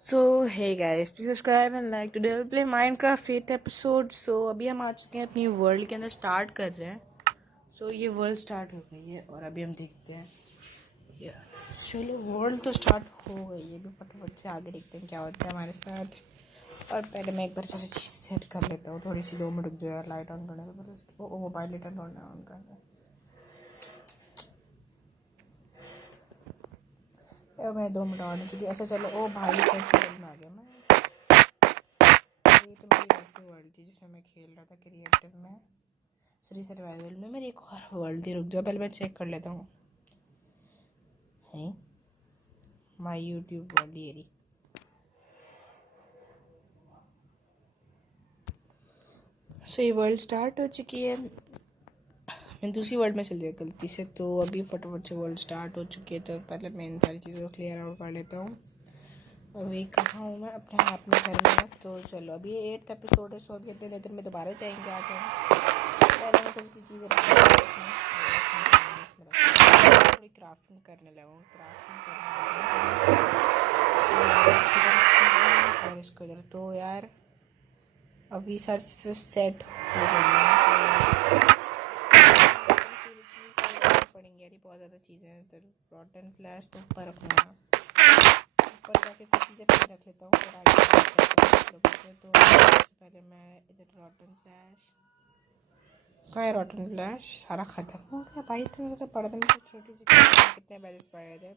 So hey guys, please subscribe and like. Today we'll play Minecraft 8th episode. So अभी हम आ चुके हैं अपनी वर्ल्ड के अंदर, स्टार्ट कर रहे हैं. So ये वर्ल्ड स्टार्ट हो गई है और अभी हम देखते हैं. चलो वर्ल्ड तो स्टार्ट हो गई है. अभी फटाफट से आगे देखते हैं क्या होता है हमारे साथ. और पहले मैं एक बार चीज़ सेट कर लेता हूँ. थोड़ी सी 2 मिनट रुक जाए यार, लाइट ऑन करने पर उसकी मोबाइल लाइट ऑन करना है. मैं 2 मिनट ऑन की थी. अच्छा चलो. ओ भाई में आ गया मैं. ये तो मेरी वैसी वर्ल्ड थी जिसमें मैं खेल रहा था क्रिएटिव में. सॉरी सर्वाइवल में. मेरी एक और वर्ल्ड थी. रुक जाओ पहले मैं चेक कर लेता हूँ. है माई यूट्यूब वर्ल्ड ये रही. सो ये वर्ल्ड स्टार्ट हो चुकी है. मैं दूसरी वर्ल्ड में चल गया गलती से. तो अभी फटाफट से वर्ल्ड स्टार्ट हो चुकी है. तो पहले मैं इन सारी चीज़ों को क्लियर आउट कर लेता हूँ. अभी कहाँ हूँ मैं? अपने हाथ में घर में. तो चलो अभी 8th एपिसोड है. सो अभी अपने नेदर में दोबारा जाएंगे. आ जाएंगे. पहले मैं थोड़ी सी चीज़ें थोड़ी क्राफ्टिंग करने लगा हूँ. और इसको इधर तो यार अभी सारी चीज़ें सेट हो गई हैं. पड़ेंगे यार बहुत ज़्यादा चीज़ें हैं. इधर रॉटन फ्लैश तो ऊपर रखना. ऊपर जाके कुछ चीज़ें पहले रख लेता हूँ और आगे. तो पहले मैं इधर रॉटन फ्लैश. कहाँ है रॉटन फ्लैश? सारा ख़त्म हो गया भाई. इतना ज़्यादा पड़ा था. मुझे छोटी सी कितने बैलेंस पड़े थे.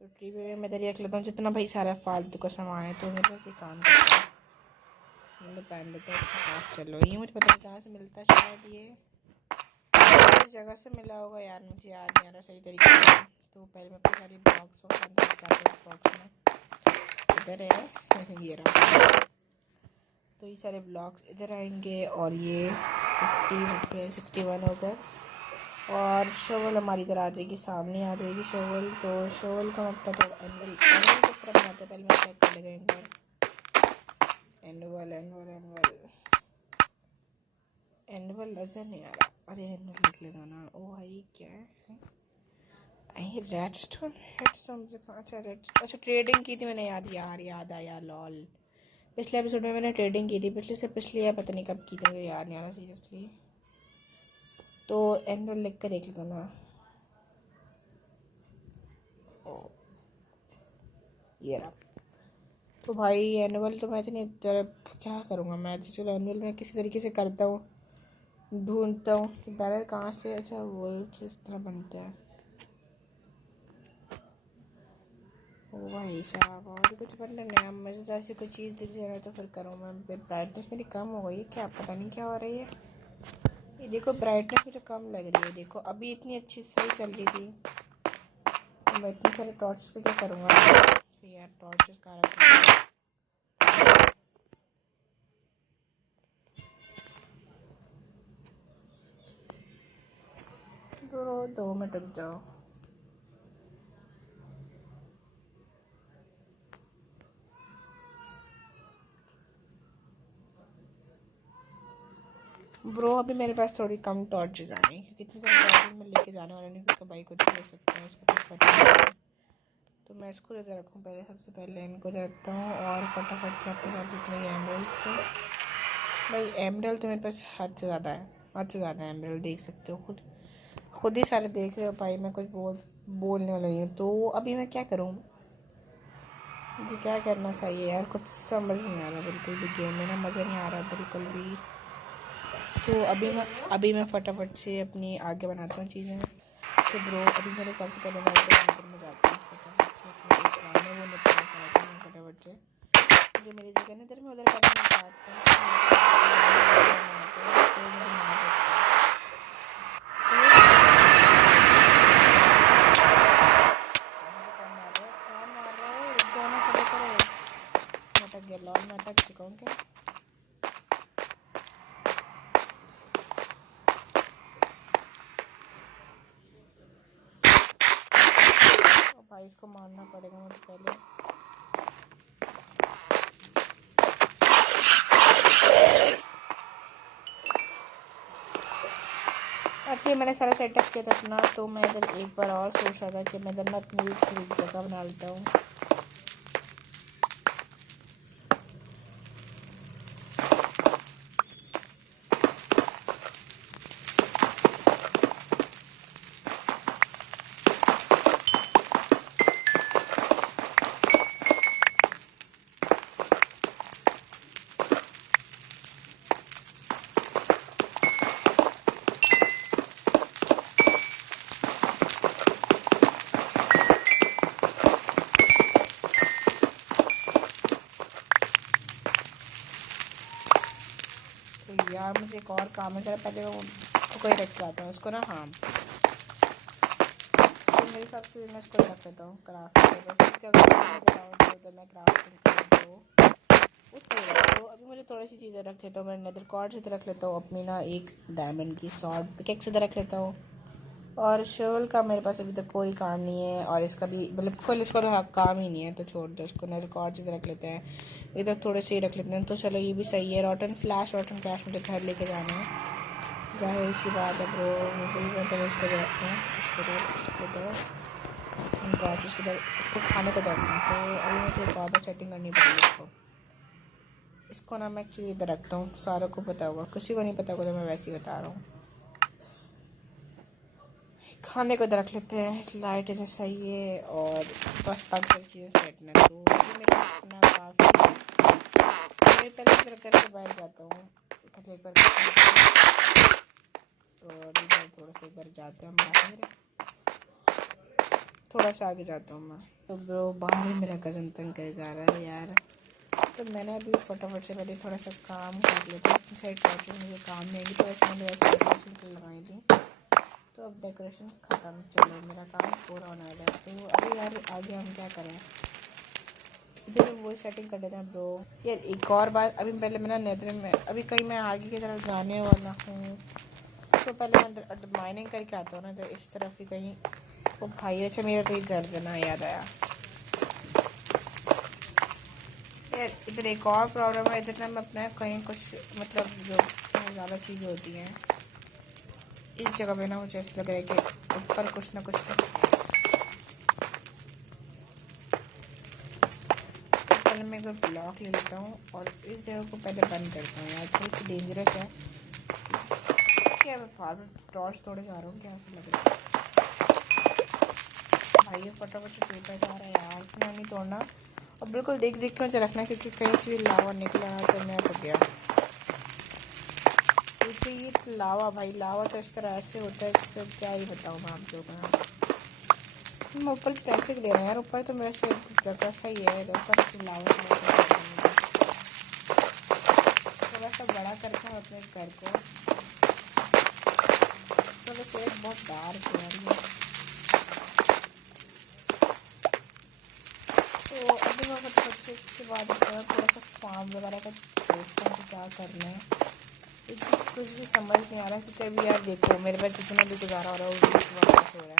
तो ट्री पे मैं इधर रख लेता हूँ जितना भाई सारा फालतू का सामान है. तो मेरे पास ये काम करता है. मैं पहन लेता हूँ. चलो ये मुझे पता नहीं कहाँ से मिलता है. शायद ये इस जगह से मिला होगा यार. मुझे याद नहीं आ रहा सही तरीके से. तो पहले मैं अपनी सारी ब्लॉक्स बॉक्स में इधर है. ये रहा. तो ये सारे ब्लॉक्स इधर आएंगे और ये 61 हो गए. और शोवल हमारी इधर आ जाएगी. सामने आ जाएगी शोवल. तो शोवल का मतलब तो एनवल किस तरह बनाते हैं पहले मैं चेक कर लेगा एक बार. एनवल नजर नहीं आ रहा. अरे एनवल लिख लेना ना. ओ भाई क्या है? रेडस्टोन. अच्छा ट्रेडिंग की थी मैंने. याद आया. लॉल. पिछले एपिसोड में मैंने ट्रेडिंग की थी. पिछले से पिछले या पता नहीं कब की थी. मुझे याद नहीं आ रहा सीरियसली. तो एनवल लिख कर देख लेता ना. ये रहा. तो भाई एनुअल तो मैं इतनी क्या करूँगा मैं. तो चलो एनुअल में किसी तरीके से करता हूँ. ढूंढता हूँ कि बैनर कहाँ से. अच्छा वो इस तरह बनता है. ओ भाई साहब और कुछ बनना नहीं. अब मुझे तो ऐसी कोई चीज़ दिख जाए तो फिर करूँ मैं. ब्राइटनेस मेरी कम हो गई है क्या? पता नहीं क्या हो रही है. ये देखो ब्राइटनेस मुझे कम लग रही है. देखो अभी इतनी अच्छी सही चल रही थी. तो मैं इतने सारे टॉर्चेस का क्या करूँगा यार. टॉर्चेस कहाँ रखूँगा. तो 2 मिनट रुक जाओ. ब्रो अभी मेरे पास थोड़ी कम टॉर्चेस आ रही क्योंकि इतनी सारी टॉर्चेस मैं लेके जाने वाला नहीं. क्योंकि भाई कुछ ले सकता है उसको कुछ पता नहीं. तो मैं इसको इधर रखूँ पहले. सबसे पहले इनको इधर रखता हूँ. और फटाफट से अपने साथ जितने एमरल्ड थे. भाई एमरल्ड तो मेरे पास हद से ज़्यादा है. हद से ज़्यादा एमरल्ड देख सकते हो. खुद ही सारे देख रहे हो भाई. मैं कुछ बोलने वाला नहीं हूँ. तो अभी मैं क्या करूँ. मुझे क्या करना चाहिए यार. कुछ समझ नहीं आ रहा बिल्कुल भी. गेम में ना मज़ा नहीं आ रहा बिल्कुल भी. तो अभी मैं फटाफट से अपनी आगे बनाता हूँ चीज़ें. तो ब्रो अभी मेरे सबसे पहले मैं इधर में जाता हूँ. फटाफट से जो मेरी जगह ना इधर में उधर करने में चाहता हूँ. मैं अटक चुका हूँ क्या. भाई इसको मारना पड़ेगा मुझे पहले. अच्छा मैंने सारा सेटअप किया था अपना. तो मैं इधर एक बार और सोच रहा था कि मैं इधर ना अपनी जगह बना लेता हूँ. मुझे एक और काम है, जरा पहले वो कोई रख के आता हूँ उसको ना। हाँ, तो मेरे हिसाब से मैं इसको रख लेता हूँ क्राफ्ट टेबल, क्योंकि अगर मैं बताऊँ तो उधर मैं क्राफ्टिंग करूँ तो वो सही रहेगा। तो अभी मुझे थोड़ी सी चीज़ें रख लेता हूँ। मैं नेदर कॉर्ड इधर रख लेता हूँ, अपनी ना एक डायमंड की शॉर्ट पिकेक्स इधर रख लेता हूँ, और शोल का मेरे पास अभी तक कोई काम नहीं है, और इसका भी बिल्कुल इसका तो काम ही नहीं है, तो छोड़ दो इसको। नेदर कॉर्ड इधर रख लेते हैं, इधर थोड़े से ही रख लेते हैं। तो चलो ये भी सही है। रॉटन फ्लैश मुझे घर लेके जाना है, जाहिर सी बात है ब्रो। पहले इसको दे रखते हैं, इसको दो इसको खाने को दे रखते हैं। तो अभी मुझे एक और सेटिंग करनी पड़ेगी इसको ना। मैं एक्चुअली इधर रखता हूँ, सारों को पता होगा, किसी को नहीं पता होगा तो मैं वैसे ही बता रहा हूँ। खाने को इधर रख लेते हैं, लाइट इधर सही है, और बस तक चीज़ें सेट ना। तो ये मेरा अपना काफ़ी मैं पहले इधर करके बैठ जाता हूँ, पहले एक बार। तो अभी मैं थोड़ा सा इधर जाते हैं, हम थोड़ा सा आगे जाता हूँ मैं। तो ब्रो बाहर ही मेरा कज़न तंग कर जा रहा है यार। तो मैंने अभी फटाफट से पहले थोड़ा सा काम कर लिया था, अपनी साइड टॉर्चर मुझे काम नहीं आएगी, तो ऐसे मैंने वैसे डेकोरेशन लगाई थी। तो अब डेकोरेशन ख़त्म, चलो मेरा काम पूरा होने वाला है। तो अभी यार आगे हम क्या करें, इधर वो सेटिंग कर लेते हैं ब्रो। यार एक और बात, अभी पहले मैं ना नेदर में अभी कहीं मैं आगे की तरफ जाने वाला हूँ, तो पहले मैं माइनिंग करके आता हूँ ना, तो इस तरफ ही कहीं। ओ भाई अच्छा, मेरा तो एक घर बना याद आया यार। इधर एक और प्रॉब्लम है, इधर ना मैं अपना कहीं कुछ मतलब जो ज़्यादा चीज़ें होती हैं इस जगह पे ना, मुझे ऐसा लग रहा है कि ऊपर कुछ ना कुछ तो पहले मैं एक बार ब्लॉक ले लेता हूँ और इस जगह को पहले बंद करता हूँ यार, थोड़ी सी डेंजरस है। क्या मैं फार्म टॉर्च तोड़े जा रहा हूँ, क्या ऐसा लग रहा है भाई। ये फटाफट से टूटा जा रहा है यार, इतना नहीं तोड़ना। और बिल्कुल देख देख के मुझे रखना, क्योंकि कहीं से भी लावा निकला तो मैं तो गया। क्योंकि ये लावा भाई, लावा तो इस तरह ऐसे होता है जिससे क्या ही बताऊँ मैं आप लोगों को। मैं ऊपर टेंशन ले रहा हूँ यार, ऊपर तो मेरे से जगह सही है, तो ऊपर से लावा थोड़ा सा बड़ा करके हम अपने घर को। तो वैसे बहुत डार्क है यार। तो अभी मैं मतलब से इसके बाद थोड़ा सा फार्म वगैरह का सोचता हूँ कि क्या करना है, क्योंकि कुछ भी समझ नहीं आ रहा है। क्योंकि अभी यार देखो मेरे पास जितना भी गुजारा हो रहा है वो भी वापस हो रहा है,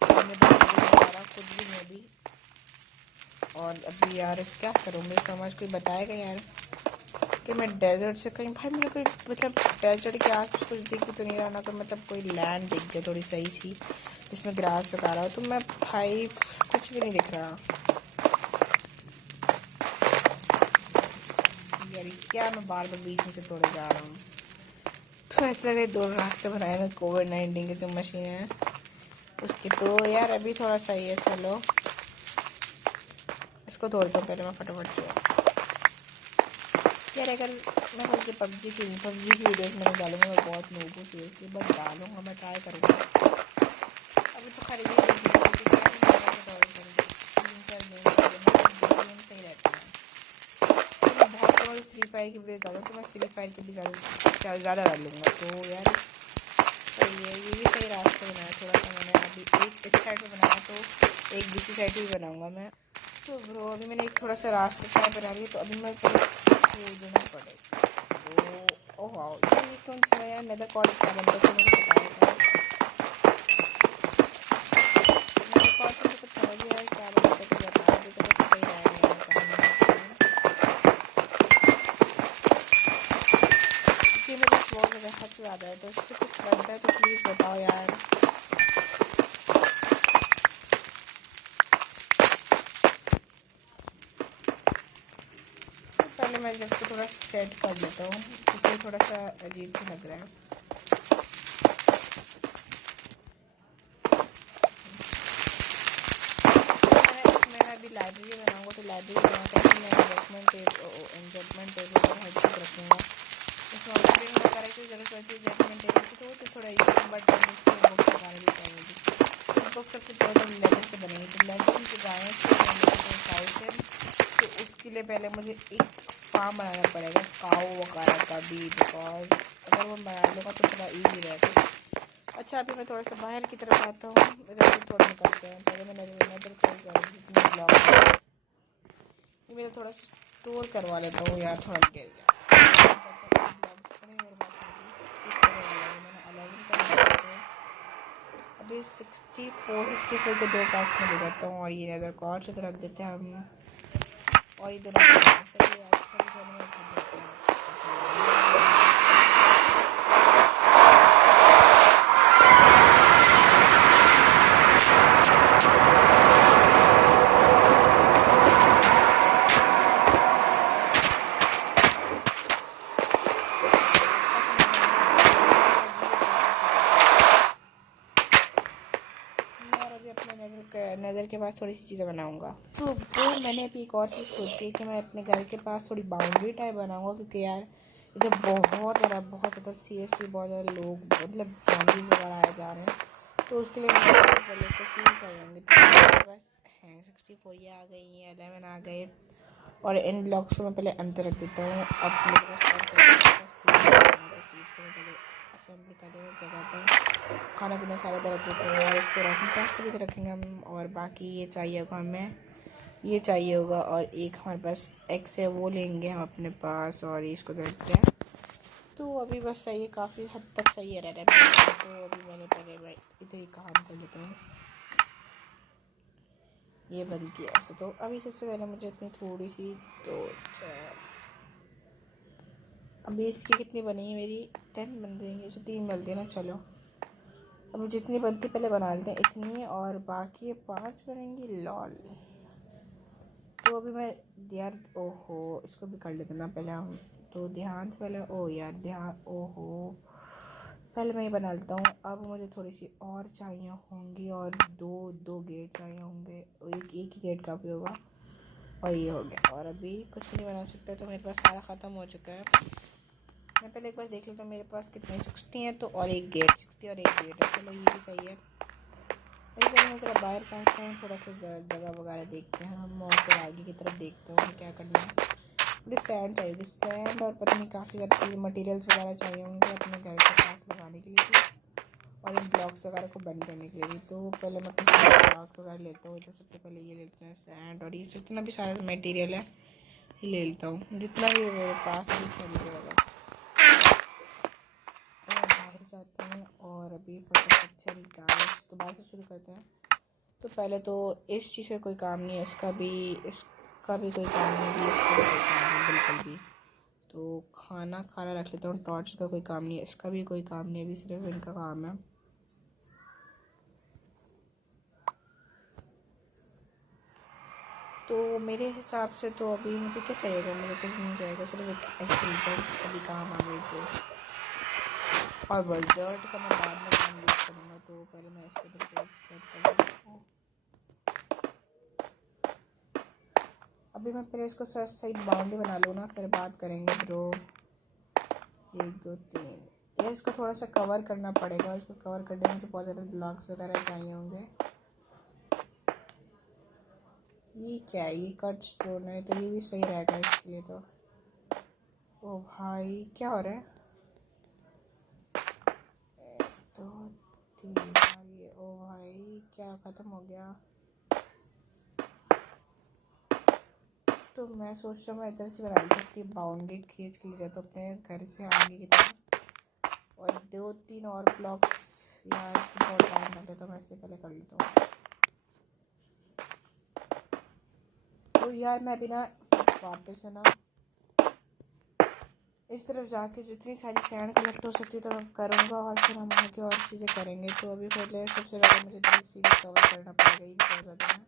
और मेरे पास गुजारा खुद भी मैं भी। और अभी यार क्या करूँ, मेरी समझ कोई बताएगा यार कि मैं डेजर्ट से कहीं भाई, मेरे कोई मतलब डेजर्ट के आस कुछ दिख तो नहीं रहा ना, कोई मतलब कोई लैंड दिख जाए थोड़ी सही सी जिसमें ग्रास उगा रहा हो, तो मैं भाई कुछ भी नहीं दिख रहा यार। क्या मैं बार बार बीच में से तोड़े जा रहा हूँ। तो ऐसा लगे दो रास्ते बनाए ना कोविड-19 की जो मशीन है उसकी। तो यार अभी थोड़ा सही है, चलो इसको तोड़ता हूँ पहले मैं फटाफट से यार। अगर मैं सोच पबजी की वीडियोस मैंने डालूंगा, मैं बहुत नूब हूँ सीरियसली, बट डालूंगा, मैं ट्राई करूँगा। अभी तो खरीद ही सही रहता है। तो मैं बहुत कम फ्री फायर की वीडियो डालूँ, तो मैं फ्री फायर की भी ज़्यादा डालूँगा। तो यार सही है, ये भी सही रास्ता बनाया थोड़ा सा मैंने। अभी एक इस साइड पर बनाया तो एक दूसरी साइड भी बनाऊँगा मैं। तो ब्रो अभी मैंने एक थोड़ा सा रास्ता साइड बना लिया, तो अभी मैं खोजना पड़ेगा। तो ओह वाओ, ये कौन सा यार नेदर कॉर्ड का बनता है, मुझे बताया था नेदर कॉर्ड से कुछ समझ नहीं आया क्या बनता है, तो बता दे तो बस सही रहेगा यार काम। क्योंकि मेरे पास बहुत ज़्यादा खर्च ज़्यादा है, तो इससे कुछ बनता है तो प्लीज़ बताओ यार। तो पहले मैं जब को थोड़ा सेट कर लेता हूँ, क्योंकि थोड़ा सा अजीब सा लग रहा है। अभी लाइब्रेरी बनाऊंगा, तो लाइब्रेरी बनाकर मैं इन्वेस्टमेंट टेबल पर हर चीज़ रखूँगा। उसमें लाइब्रेरी में करेक्टर ज़रूरत पड़ती है इन्वेस्टमेंट टेबल की, तो वो तो थोड़ा इजी है, बट मुझे बुक्स वगैरह भी चाहिए। तो बुक सबसे पहले लेदर से बनेगी, तो लेदर की गाय तो उसके लिए पहले मुझे एक फार्म बनाना पड़ेगा काऊ वगैरह का भी, बिकॉज अगर वो बना लूँगा तो थोड़ा ईजी रहेगा। अच्छा, अभी मैं थोड़ा सा बाहर की तरफ आता हूँ, इधर से थोड़ा निकलते हैं। पहले मैं नजर कर जितने ब्लॉक ये मैं थोड़ा सा स्टोर करवा लेता हूँ यार, थोड़ा गिर गया। अभी 64 के 2 पार्ट्स में ले जाता हूँ और ये नजर कॉर्ड से रख देते हैं हम, और ये दोनों नज़र के पास थोड़ी सी चीज़ें बनाऊंगा। तो वो मैंने अभी एक और चीज़ सोची है कि मैं अपने घर के पास थोड़ी बाउंड्री टाइप बनाऊंगा, क्योंकि यार इधर बहुत ज़्यादा सीरियसली बहुत ज़्यादा लोग मतलब जॉम्बीज़ वगैरह आए जा रहे हैं। तो उसके लिए मुझे पहले तो क्यों चाहिए होंगे, तो बस हैं 64 ये आ गई, ये 11 आ गए, और इन ब्लॉक्स को मैं पहले अंदर रख देता हूँ। अब मेरे पास असेंबली करने जगह पर खाना पीना सारा तरह रख देते हैं, और इसको राशन पास को भी रखेंगे हम। और बाकी ये चाहिए होगा हमें, ये चाहिए होगा, और एक हमारे पास एक्स है वो लेंगे हम अपने पास, और इसको देखते हैं। तो अभी बस सही है, काफ़ी हद तक सही है रह रहा है। तो अभी मैंने पहले भाई इधर ही काम कर लेता हूँ, ये बनती है ऐसे। तो अभी सबसे पहले मुझे इतनी थोड़ी सी, तो अभी इसकी कितनी बनी मेरी 10 बन जाएंगी, इसे 3 बनती है ना। चलो अब जितनी बनती पहले बना लेते हैं इतनी, और बाकी 5 बनेंगी। लॉल। तो अभी मैं यार ओहो इसको भी कर लेते ना पहले हम, तो ध्यान से पहले ओ यार ध्यान ओहो पहले मैं ये बना लेता हूँ। अब मुझे थोड़ी सी और चाहिए होंगी, और दो गेट चाहिए होंगे, एक ही गेट काफ़ी होगा, और ये हो गया। और अभी कुछ नहीं बना सकता, तो मेरे पास सारा ख़त्म हो चुका है। मैं पहले एक बार देख लेता हूँ मेरे पास कितने 60 हैं, तो और एक गेट 60 और एक गेट है। चलो ये भी सही है। अभी पहले मैं ज़रा बाहर से आता हूँ, थोड़ा सा जगह वगैरह देखते हैं हम, और फिर आगे की तरफ देखते हैं क्या करना है। मुझे सैंड चाहिए, सैंड और पता नहीं काफ़ी ज़्यादा चीज़ मटीरियल्स वगैरह चाहिए होंगे अपने घर के पास लगाने के लिए भी, और इन ब्लॉक्स वगैरह को बंद करने के लिए भी। तो पहले मैं कुछ ब्लॉक्स वगैरह लेता हूँ। तो सबसे पहले ये लेते हैं सैंड, और ये जितना भी सारा मटेरियल है ये ले लेता हूँ, जितना भी मेरे पास भी चल जाएगा। बाहर जाते हैं, और अभी फटाफट से तो बाहर से शुरू करते हैं। तो पहले तो इस चीज़ का कोई काम नहीं है, इसका भी कोई काम नहीं है, इसका भी कोई काम नहीं बिल्कुल भी। तो खाना रख लेता हूँ। टॉर्च का कोई काम नहीं है, इसका भी कोई काम नहीं है, अभी सिर्फ इनका काम है। तो मेरे हिसाब से तो अभी मुझे क्या चाहिएगा, मुझे कुछ नहीं चाहिएगा, सिर्फ एक एक्सीटर अभी काम आ गई तो। और बजट का मैं बाद में काम यूज़ करूँगा, तो पहले मैं इसके ऊपर सेट कर देता हूँ। अभी मैं पहले इसको सही बाउंड्री बना लूँ ना, फिर बात करेंगे ब्रो। 1 2 3 ये इसको थोड़ा सा कवर करना पड़ेगा। इसको कवर करने में तो बहुत ज़्यादा ब्लॉक्स वगैरह चाहिए होंगे। ये क्या है, ये कट स्टोन है, तो ये भी सही रहेगा इसके लिए। तो ओ भाई क्या हो रहा है, 1 2 3 ये ओ भाई क्या ख़त्म हो गया। तो मैं सोच रहा हूँ मैं इधर से बना ली थी बाउंड्री खींच के ले जाता हूँ अपने घर से आगे की तरफ, और 2 3 और ब्लॉक्स यार बहुत टाइम लगे, तो मैं इससे पहले कर लेता हूँ। तो यार मैं अभी ना वापस है ना इस तरफ जाके जितनी सारी सैंड कलेक्ट हो सकती है तो मैं करूँगा, और फिर हम आगे और चीज़ें करेंगे। तो अभी पहले सबसे पहले मुझे पीसी भी कवर करना पड़ेगा, ये बहुत ज़्यादा है।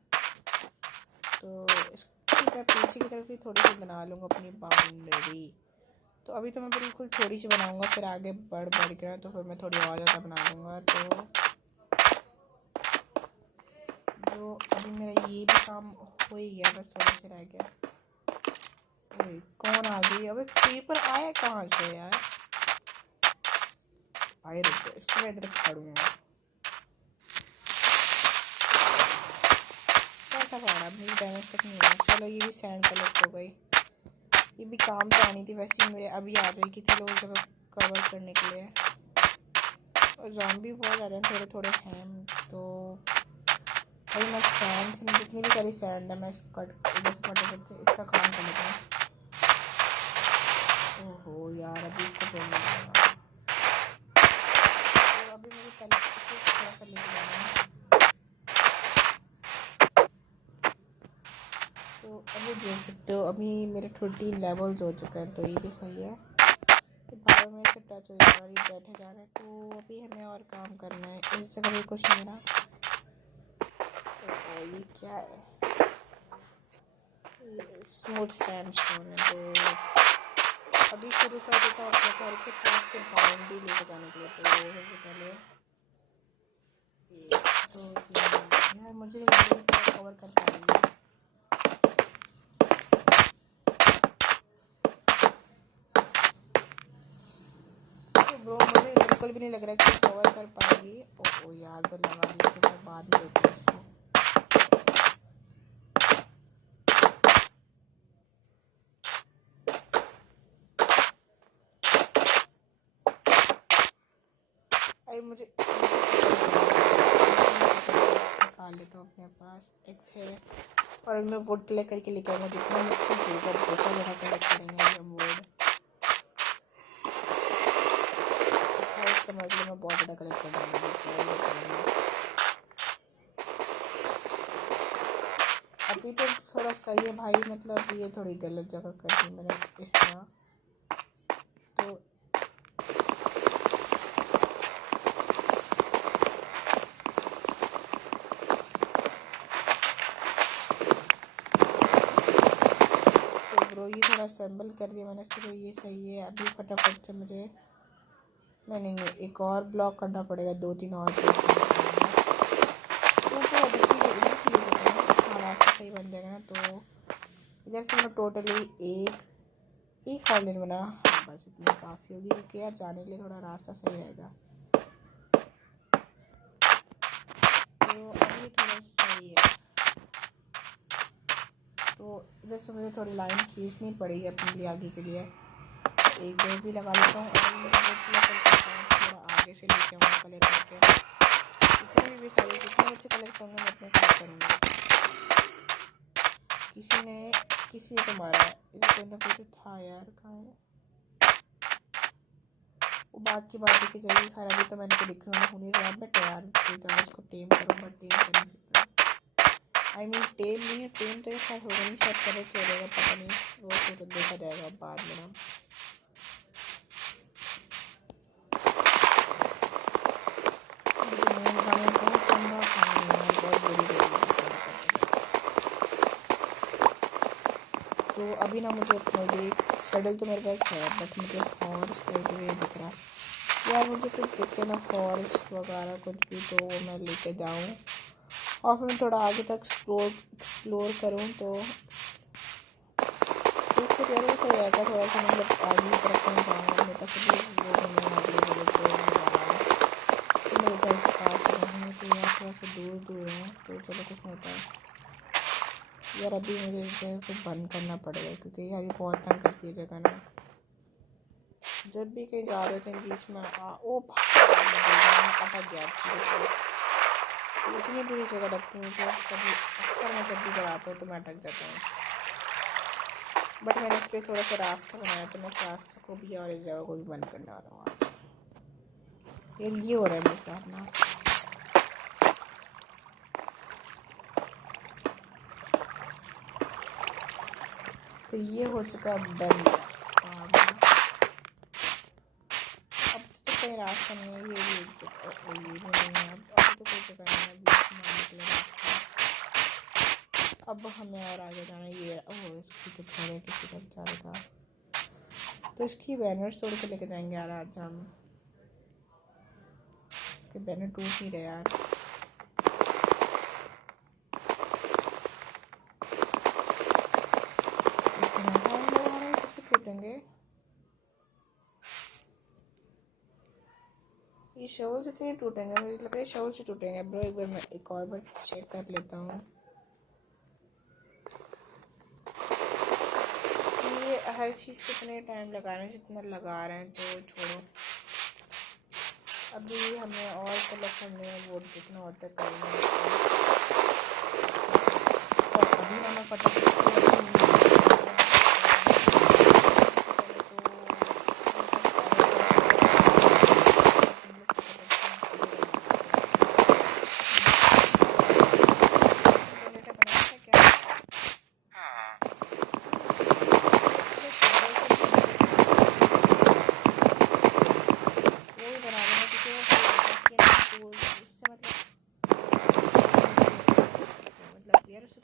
तो इसकी मैं पीसी की तरफ ही थोड़ी सी बना लूँगा अपनी बाउंड्री। तो अभी तो मैं बिल्कुल थोड़ी सी बनाऊँगा, फिर आगे बढ़ गया तो फिर मैं थोड़ी और ज़्यादा बना लूँगा। तो अभी मेरा ये भी काम हो ही गया, बस थोड़ा सा रह गया। कौन आ गई, अबे क्रीपर आया कहाँ से यार। भाई रुको, इसको मैं इधर खड़ूंगा, कैसा पड़ा मेरी डैमेज तक नहीं हुआ। चलो ये भी सैंड कलेक्ट हो गई, ये भी काम तो आनी थी वैसे ही मेरे, अभी आ जाएगी। चलो उस जगह कवर करने के लिए। और ज़ॉम्बी बहुत ज़्यादा थोड़े थोड़े हैं, तो भाई मैं सैंड से जितनी भी सारी सैंड है मैं इसको कट फटाफट से इसका काम कर लेता हूँ। ओहो यार, अभी इसको तोड़ना पड़ेगा। तो अभी मुझे पहले इसको थोड़ा सा लेके जाना है। तो अभी देख सकते हो अभी मेरे 20 लेवल्स हो चुके हैं, तो ये भी सही है। तो भाई में से टच हो जाएगा, ये बैठे जा रहे हैं, तो अभी हमें और काम करना है। इस जगह भी कुछ नहीं रहा। तो ये क्या है, स्मूथ सैंडस्टोन है। तो अभी शुरू कर देता हूँ अपने घर के पास से बाउंड्री लेके जाने के लिए। तो सबसे पहले 1 2 3, यार मुझे कवर कर पाएंगे। तो ब्रो मुझे बिल्कुल भी नहीं लग रहा है कि कवर कर पाएगी। ओ यार, तो लगा दी, तो मैं बाद में देखती हूँ। अरे मुझे निकाल लेता हूँ अपने पास। एक्स है और मैं वुड कलेक्ट करके लेके आऊँगा। जितना मुझसे होगा बहुत ज़्यादा कलेक्ट करेंगे हम वुड। समझ लो मैं बहुत ज़्यादा कलेक्ट कर दूँगा। अभी तो थोड़ा सही है भाई, मतलब ये थोड़ी गलत जगह कर दी मैंने इस तरह। तो ब्रो ये थोड़ा असेंबल कर दिया मैंने, तो ये सही है। अभी फटाफट से मुझे नहीं एक और ब्लॉक करना पड़ेगा, 2-3 और ब्लॉक करना पड़ेगा। तो अभी इधर से ले जाता हूँ, हाँ रास्ता सही बन जाएगा ना। तो इधर से मैं टोटली एक और लेन बना, हाँ बस इतनी काफ़ी होगी, क्योंकि यार जाने के लिए थोड़ा रास्ता सही रहेगा। तो अभी थोड़ा सही है। तो इधर से मुझे थोड़ी लाइन खींचनी पड़ेगी अपने लिए आगे के लिए। एक दो भी लगा लेता हूँ और थोड़ा आगे से लेके आऊँगा कलर करके। जितने भी सारे जितने बच्चे कलेक्ट होंगे मैं अपने कलेक्ट करूँगा। किसी ने तो मारा है, इधर कोई ना कोई तो था यार, कहाँ है वो? बात की बात देखी जाएगी। खैर अभी तो मैंने को दिखना हो नहीं रहा, बट यार तो इसको टेम करूँगा। टेम कर नहीं सकता, आई मीन टेम नहीं है, टेम तो खैर होगा नहीं, शायद करेक्ट हो जाएगा, पता नहीं, वो तो देखा जाएगा बाद में ना। तो अभी ना मुझे अपने लिए सडल तो मेरे पास है, बट मुझे हॉर्स कहीं भी दिख रहा यार, मुझे कुछ दिखे ना हॉर्स वगैरह कुछ भी, तो वो मैं लेके जाऊँ और फिर मैं थोड़ा आगे तक एक्सप्लोर करूँ। तो फिर यार वो सही रहेगा, थोड़ा सा मतलब आगे की तरफ नहीं जाऊँगा। मेरे पास अभी वो मेरे घर के पास नहीं है, तो यार थोड़ा सा दूर है, तो चलो कुछ नहीं होता है यार। अभी मुझे इसे बंद करना पड़ेगा, क्योंकि यार ये बहुत तंग करती है जगह ना। जब भी कहीं जा रहे थे बीच में ओ अटक गया। इतनी बुरी जगह लगती है मुझे, कभी अक्सर मैं जब भी जाता हूँ तो मैं अटक जाता हूँ। बट मैंने इसके थोड़ा सा रास्ता बनाया, तो मैं इस रास्ते को भी और इस जगह को भी बंद करने वाला हूँ आज। यार ये हो रहा है मेरे साथ ना। तो ये हो चुका है बंद। अब तो कोई रास्ता नहीं है, ये भी नहीं है। अब तो कोई जगह नहीं है बीच में आने के लिए रास्ता। अब हमें और आगे जाना है। ये इसकी तो घर है, किसी का बेचारे का, तो इसकी बैनर्स तोड़ के लेके जाएंगे यार आज हम। इसके बैनर टूट नहीं रहे यार। टूटेंगे ये शवल से इतने टूटेंगे, मुझे लग रहा है शवल से टूटेंगे। ब्रो एक बार मैं एक और बार चेक कर लेता हूँ। ये हर चीज़ से इतने टाइम लगा रहे हैं जितना लगा रहे हैं, तो छोड़ो। अभी हमें और कलर करने हैं, वो जितना होता है करेंगे। और अभी हमें फटाफट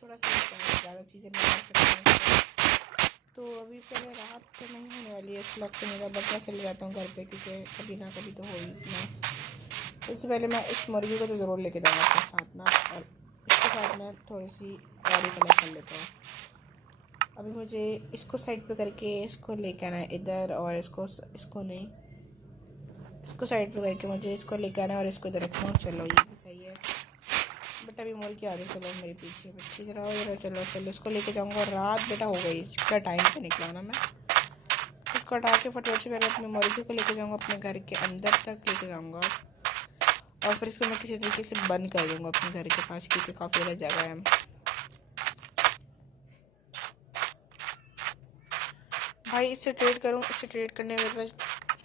थोड़ा सा ज़्यादा चीज़ें बना सकते हैं। तो अभी पहले रात तो नहीं होने वाली है इस वक्त, तो मेरा बच्चा चले जाता हूँ घर पे, क्योंकि कभी ना कभी तो हो ही ना। उससे पहले मैं इस मुर्गी को तो ज़रूर लेके जाऊँगा अपने साथ ना, और इसके साथ मैं थोड़ी सी और कलर कर लेता हूँ। अभी मुझे इसको साइड पे करके इसको लेके आना है इधर, और इसको नहीं, इसको साइड पे करके मुझे इसको लेके आना है और इसको इधर रखना। चलो ये भी सही है। बेटा भी मुर्गी आ रही, चलो मेरे पीछे बच्ची जरा हो, चलो इसको लेके जाऊँगा। रात बेटा हो गई, इसका टाइम पे निकला ना मैं। इसको हटा के फटाफट से पहले अपनी मुर्गी को लेके जाऊँगा, अपने घर के अंदर तक लेके जाऊँगा, और फिर इसको मैं किसी तरीके से बंद कर दूँगा अपने घर के पास, क्योंकि काफ़ी ज़्यादा जगह है। भाई इससे ट्रेड करूँ, इससे ट्रेड करने में मेरे पास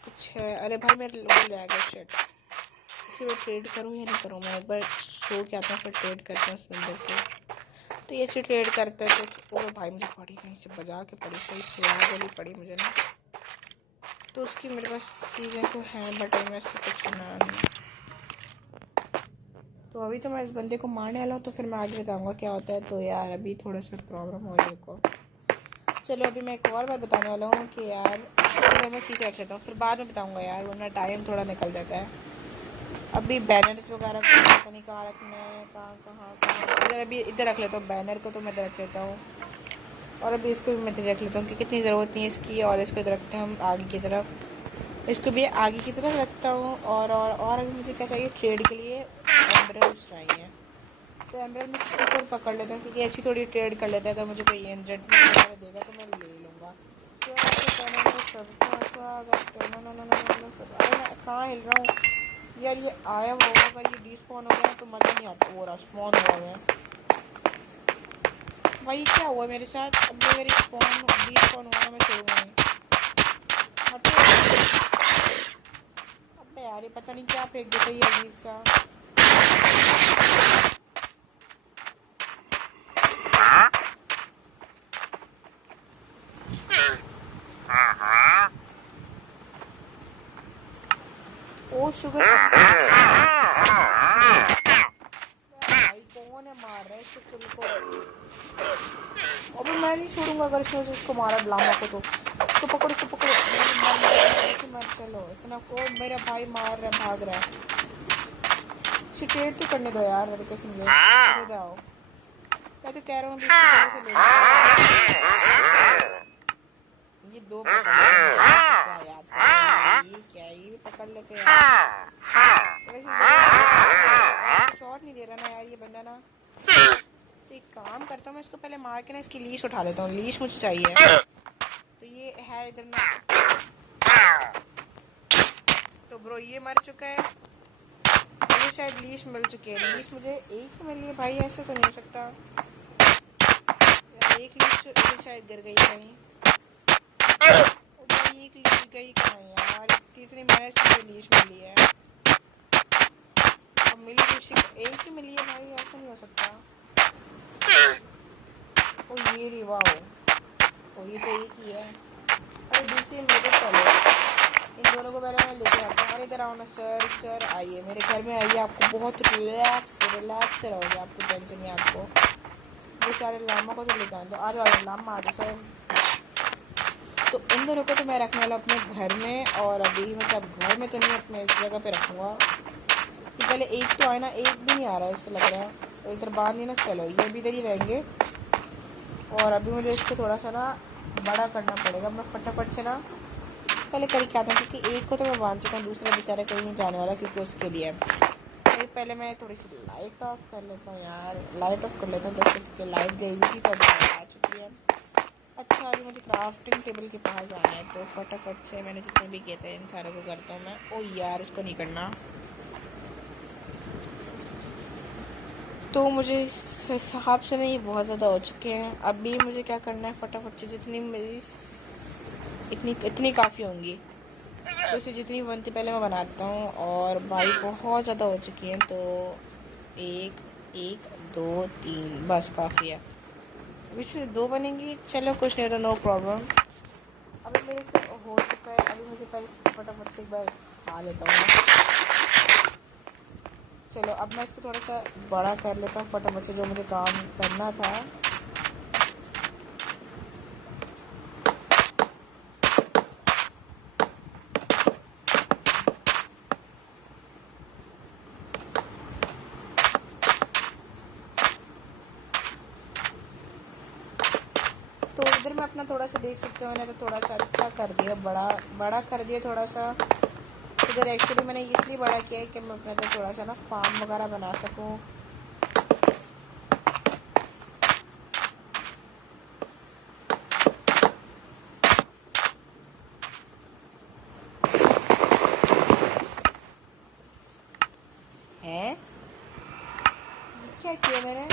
कुछ है। अरे भाई मेरे लोग ले आ गया शेट। इससे मैं ट्रेड करूँ या नहीं करूँ, मैं एक बार सो के आता हूँ फिर ट्रेड करता हूँ उस बंदर से। तो ये से ट्रेड करता है तो ओ भाई मुझे पड़ी कहीं से बजा के पड़ी, कोई सुराग वाली पड़ी मुझे ना। तो उसकी मेरे पास चीज़ें तो हैं, बट मैं इससे कुछ बना नहीं। तो अभी तो मैं इस बंदे को मारने वाला हूँ, तो फिर मैं आगे बताऊँगा क्या होता है। तो यार अभी थोड़ा सा प्रॉब्लम हो रही है को। चलो अभी मैं एक और बार बताने वाला हूँ कि यार मैं चीज़ रख लेता हूँ, फिर बाद में बताऊँगा यार, वरना टाइम थोड़ा निकल जाता है। अभी बैनर्स वगैरह पता नहीं कहाँ रखना है, कहाँ इधर, अभी इधर रख लेता हूँ बैनर को, तो मैं इधर रख लेता हूँ। और अभी इसको भी मैं इधर रख लेता हूँ, क्योंकि कितनी ज़रूरत नहीं है इसकी। और इसको इधर रखते हैं हम आगे की तरफ, इसको भी आगे की तरफ रखता हूँ। और अभी मुझे क्या चाहिए ट्रेड के लिए, एम्ब्रल्स चाहिए। तो एम्ब्रल में सबसे पकड़ लेता हूँ, क्योंकि अच्छी थोड़ी ट्रेड कर लेता है। अगर मुझे कोई एनजेड वगैरह देगा तो मैं ले लूँगा। कहाँ हिल रहा हूँ यार, ये आया हुआ होगा, अगर ये डिस्पॉन हो गया तो मज़ा नहीं आता। वो स्पॉन हुआ है भाई, क्या हुआ मेरे साथ। अब अगर डिस्पॉन हुआ ना, मैं छोड़ूंगा नहीं। अबे यार ये पता नहीं क्या फेंक देता ये अजीब सा। ओ शुगर भाई कौन है मार रहा है इसको, चुल को। अबे मैं नहीं छोड़ूंगा अगर इसने इसको मारा ड्रामा को, तो इसको पकड़ो, इसको पकड़ो। मत चलो इतना को, मेरा भाई मार रहा है, भाग रहा है। ट्रेड तो करने दो यार मेरे को, समझो जाओ। मैं तो कह रहा हूँ ये दो ये क्या ये भी पकड़ लेते यार। शॉट नहीं दे रहा ना यार ये बंदा ना। तो एक काम करता हूँ, मैं इसको पहले मार के ना इसकी लीश उठा लेता हूँ। लीश मुझे चाहिए, तो ये है इधर ना। तो ब्रो ये मर चुका है, मुझे शायद लीश मिल चुकी है। लीश मुझे एक ही मिली है भाई, ऐसे तो नहीं हो सकता यार। एक लीश शायद गिर गई कहीं, एक लीश गई कहाँ यार। तीसरी मैंने इसमें लीश मिली है, अब मिली लीश एक ही मिली है भाई, ऐसा नहीं हो सकता। ओ ये रही, वाह ओ ये तो एक ही है। अरे दूसरी मेरे चलो, इन दोनों को पहले मैं लेके आता हूँ। और इधर आओ ना सर आइए मेरे घर में आइए, आपको बहुत रिलैक्स रहोगे, आपको टेंशन नहीं। आपको वो सारे लामा को तो लेकर आए, तो आ जाओ लामा आ जाओ सर। तो इन दोनों को तो मैं रखने वाला अपने घर में, और अभी मतलब घर में तो नहीं, अपने इस जगह पे रखूँगा। कि पहले एक तो आए ना, एक भी नहीं आ रहा है इससे लग रहा है, तो इधर बांध नहीं ना। चलो ये भी इधर ही रहेंगे। और अभी मुझे इसको थोड़ा सा ना बड़ा करना पड़ेगा। मैं फटाफट से ना पहले करके आता हूँ, क्योंकि एक को तो मैं बांध चुका हूँ, दूसरा बेचारा कहीं नहीं जाने वाला, क्योंकि उसके लिए पहले मैं थोड़ी सी लाइट ऑफ कर लेता हूँ यार। लाइट ऑफ कर लेता हूँ जैसे, क्योंकि लाइट गई हुई थी तो आ चुकी है। अच्छा अभी मुझे क्राफ्टिंग टेबल के पास जाना है, तो फटाफट से मैंने जितने भी किए थे इन सारों को करता हूँ मैं। ओ यार, इसको नहीं करना। तो मुझे इस हिसाब से नहीं, बहुत ज़्यादा हो चुके हैं। अभी मुझे क्या करना है, फटाफट से जितनी मेरी इतनी काफ़ी होंगी, तो इसे जितनी बनती पहले मैं बनाता हूँ। और भाई बहुत ज़्यादा हो चुकी हैं, तो 1 1 2 3 बस काफ़ी है। अभी सिर्फ 2 बनेंगी, चलो कुछ नहीं होता, नो प्रॉब्लम। अभी मेरे से हो चुका है। अभी मुझे पहले फटाफट से एक बार खा लेता हूँ। चलो अब मैं इसको थोड़ा सा बड़ा कर लेता हूँ फटाफट से, जो मुझे काम करना था। तो इधर मैं अपना थोड़ा सा देख सकते हो, मैंने तो थोड़ा सा अच्छा कर दिया, बड़ा कर दिया थोड़ा सा। इधर एक्चुअली मैंने इसलिए बड़ा किया है कि मैं अपना तो थोड़ा सा ना फार्म वगैरह बना सकूँ। है क्या किया मैंने,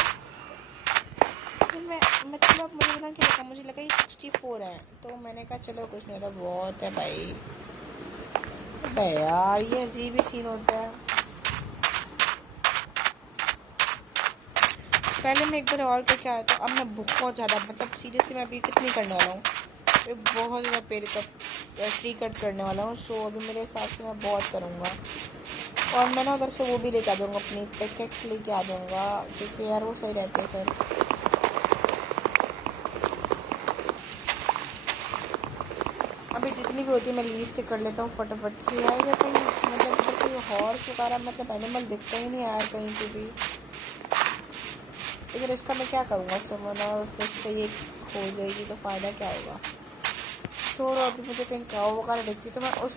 फिर मैं मतलब मुझे ना क्या लगा, मुझे लगा ये 64 है, तो मैंने कहा चलो कुछ नहीं होता, बहुत है भाई। अबे यार, ये अजीब ही सीन होता है। पहले मैं एक बार और करके आया, तो अब मैं बहुत ज़्यादा, मतलब सीरियसली मैं अभी कितनी करने वाला हूँ, बहुत ज़्यादा पेड़ का ट्री कट करने वाला हूँ। सो अभी मेरे हिसाब से मैं बहुत करूँगा। और मैं ना उधर से वो भी लेके आ जाऊँगा, अपनी पिकैक्स लेके आ जाऊँगा, क्योंकि यार वो सही रहते हैं फिर। अभी जितनी भी होती है मैं लीज से कर लेता हूँ फटाफट से। यार ये कोई मतलब इधर कोई हॉर्स वगैरह मतलब एनिमल दिखता ही नहीं यार कहीं पे भी। इधर इसका मैं क्या करूँगा, समन और फिर से ये हो जाएगी तो फ़ायदा क्या होगा। छोड़ो, अभी मुझे कहीं काऊ वगैरह दिखती तो मैं उस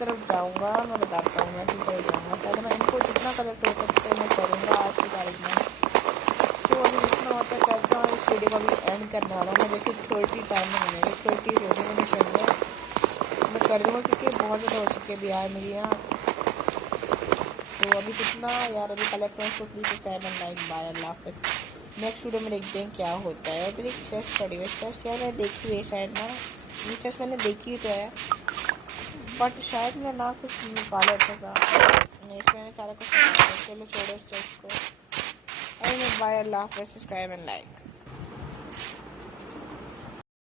तरफ जाऊँगा। मैं बताता हूँ मैं किस तरफ जाऊँगा, पहले मैं इनको जितना कलेक्ट हो सकता है मैं करूँगा आज की तारीख में। तो अभी जितना होता है करता हूँ। इस वीडियो को अभी एंड करने वाला हूँ मैं, जैसे 30 टाइम में बनेगी, 30 रेडी मिनट मैं कर दूँगा, क्योंकि बहुत ज़्यादा हो चुकी है अभी यार मेरी यहाँ। तो अभी कितना यार अभी कलेक्ट हो, तो please subscribe and like. Bye, Allah हाफ़िज़। नेक्स्ट वीडियो में देखते हैं क्या होता है। फिर एक चेस्ट पड़ी हुई है, चेस्ट यार मैं देखी हुई है शायद ना, ये चेस्ट मैंने देखी तो है, बट शायद मैं ना कुछ निकाला अच्छा था नहीं, इसमें मैंने सारा कुछ निकाला। चलो छोड़ो इस चेस्ट को। अरे बाय, अल्लाह हाफ़िज़, सब्सक्राइब एंड लाइक।